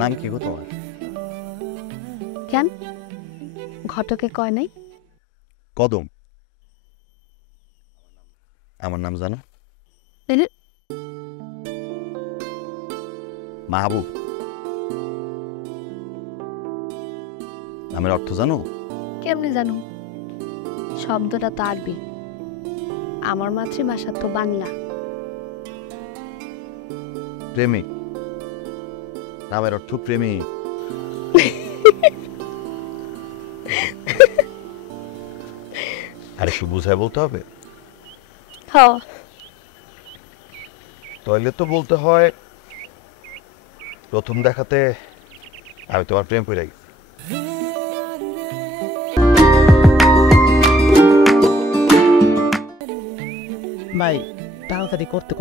নাম কি গো তোমার? কেন ঘটকে কয় নাই? কদম। আমার নাম জানো? তাইলে মাহবুব। নামের অর্থ জানো? কেমনে জানো? শব্দটা তো আরবি, আমার মাতৃভাষা তো বাংলা। প্রেমিক। নামের অর্থ প্রেমিক। আর একটু বুঝায় বলতে হবে। হ, তাইলে তো বলতে হয় প্রথম দেখাতে আমি তোমার প্রেম করে গেছি। ভাই তাড়াতাড়ি করতে